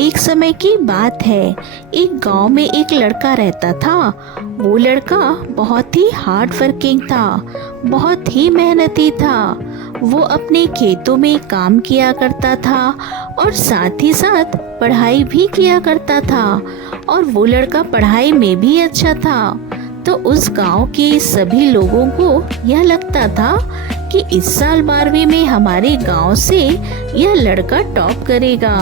एक समय की बात है। एक गांव में एक लड़का रहता था। वो लड़का बहुत ही हार्ड वर्किंग था, बहुत ही मेहनती था। वो अपने खेतों में काम किया करता था और साथ ही साथ पढ़ाई भी किया करता था। और वो लड़का पढ़ाई में भी अच्छा था। तो उस गांव के सभी लोगों को यह लगता था कि इस साल 12वीं में हमारे गांव से यह लड़का टॉप करेगा।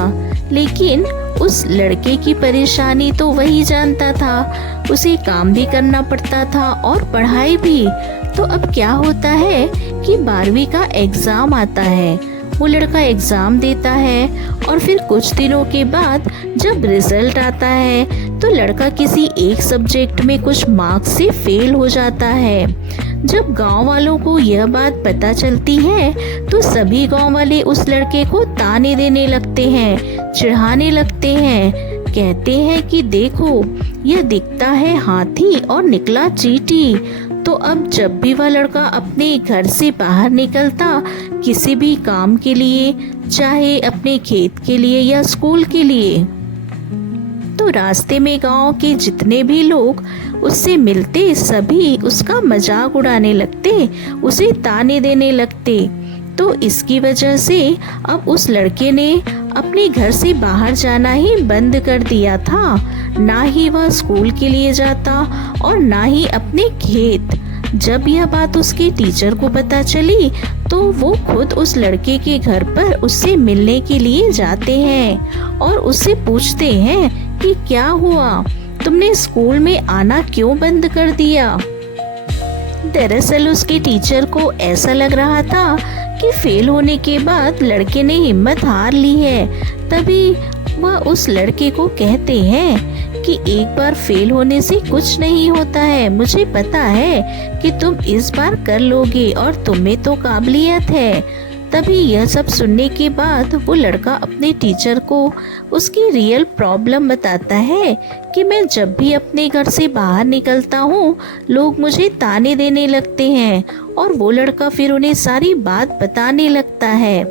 लेकिन उस लड़के की परेशानी तो वही जानता था। उसे काम भी करना पड़ता था और पढ़ाई भी। तो अब क्या होता है कि 12वीं का एग्जाम आता है। वो लड़का एग्जाम देता है और फिर कुछ दिनों के बाद जब रिजल्ट आता है तो लड़का किसी एक सब्जेक्ट में कुछ मार्क्स से फेल हो जाता है। जब गांव वालों को यह बात पता चलती है तो सभी गांव वाले उस लड़के को ताने देने लगते हैं, चिढ़ाने लगते हैं। कहते हैं कि देखो, यह दिखता है हाथी और निकला चींटी। तो अब जब भी वह लड़का अपने घर से बाहर निकलता किसी भी काम के लिए, चाहे अपने खेत के लिए या स्कूल के लिए, तो रास्ते में गांव के जितने भी लोग उससे मिलते सभी उसका मजाक उड़ाने लगते, उसे ताने देने लगते। तो इसकी वजह से अब उस लड़के ने अपने घर से बाहर जाना ही बंद कर दिया था। ना ही वह स्कूल के लिए जाता और ना ही अपने खेत। जब यह बात उसके टीचर को पता चली तो वो खुद उस लड़के के घर पर उससे मिलने के लिए जाते हैं और उससे पूछते हैं कि क्या हुआ, तुमने स्कूल में आना क्यों बंद कर दिया। दरअसल उसके टीचर को ऐसा लग रहा था कि फेल होने के बाद लड़के ने हिम्मत हार ली है। तभी वह उस लड़के को कहते हैं कि एक बार फेल होने से कुछ नहीं होता है। मुझे पता है कि तुम इस बार कर लोगे और तुम्हें तो काबिलियत है। तभी यह सब सुनने के बाद वो लड़का अपने टीचर को उसकी रियल प्रॉब्लम बताता है कि मैं जब भी अपने घर से बाहर निकलता हूँ लोग मुझे ताने देने लगते हैं। और वो लड़का फिर उन्हें सारी बात बताने लगता है।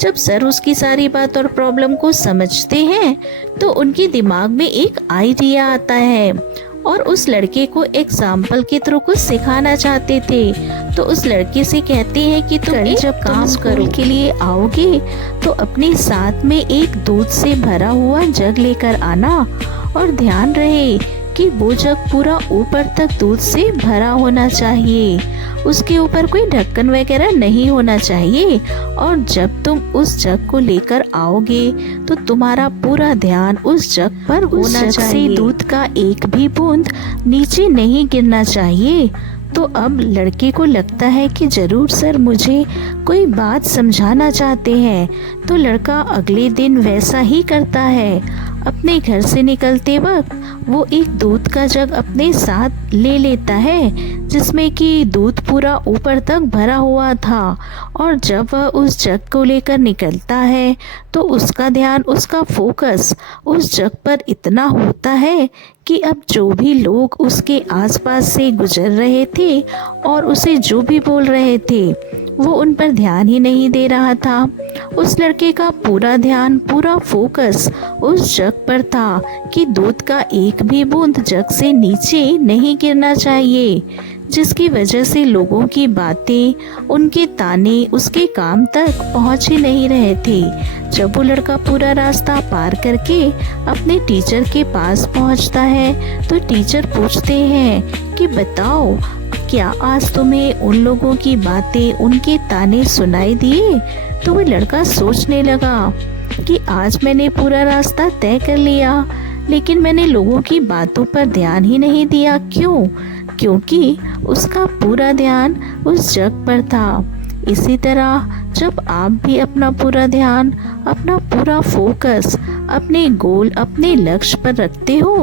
जब सर उसकी सारी बात और प्रॉब्लम को समझते हैं तो उनके दिमाग में एक आइडिया आता है और उस लड़के को एग्जाम्पल के थ्रू कुछ सिखाना चाहते थे। तो उस लड़के से कहते हैं कि तुम जब काम स्कूल के लिए आओगे तो अपने साथ में एक दूध से भरा हुआ जग लेकर आना और ध्यान रहे कि वो जग पूरा ऊपर तक दूध से भरा होना चाहिए। उसके ऊपर कोई ढक्कन वगैरह नहीं होना चाहिए। और जब तुम उस जग को लेकर आओगे तो तुम्हारा पूरा ध्यान उस जग पर होना चाहिए। से दूध का एक भी बूंद नीचे नहीं गिरना चाहिए। तो अब लड़के को लगता है कि जरूर सर मुझे कोई बात समझाना चाहते हैं। तो लड़का अगले दिन वैसा ही करता है। अपने घर से निकलते वक्त वो एक दूध का जग अपने साथ ले लेता है जिसमें कि दूध पूरा ऊपर तक भरा हुआ था। और जब वह उस जग को लेकर निकलता है तो उसका ध्यान, उसका फोकस उस जग पर इतना होता है कि अब जो भी लोग उसके आसपास से गुजर रहे थे और उसे जो भी बोल रहे थे वो उन पर ध्यान ही नहीं दे रहा था। उस लड़के का पूरा ध्यान, पूरा फोकस उस जग पर था कि दूध का एक भी बूंद जग से नीचे नहीं गिरना चाहिए। जिसकी वजह से लोगों की बातें, उनके ताने उसके काम तक पहुंच ही नहीं रहे थे। जब वो लड़का पूरा रास्ता पार करके अपने टीचर के पास पहुंचता है तो टीचर पूछते हैं कि बताओ, क्या आज तुम्हें उन लोगों की बातें, उनके ताने सुनाई दिए। तो वो लड़का सोचने लगा कि आज मैंने पूरा रास्ता तय कर लिया लेकिन मैंने लोगों की बातों पर ध्यान ही नहीं दिया। क्यों? क्योंकि उसका पूरा ध्यान उस जग पर था। इसी तरह जब आप भी अपना पूरा ध्यान, अपना पूरा फोकस अपने गोल, अपने लक्ष्य पर रखते हो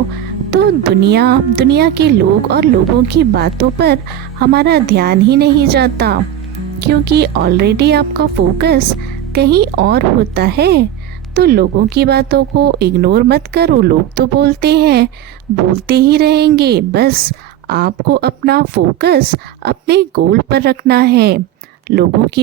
तो दुनिया के लोग और लोगों की बातों पर हमारा ध्यान ही नहीं जाता, क्योंकि ऑलरेडी आपका फोकस कहीं और होता है। तो लोगों की बातों को इग्नोर मत करो। लोग तो बोलते हैं, बोलते ही रहेंगे। बस आपको अपना फोकस अपने गोल पर रखना है। लोगों की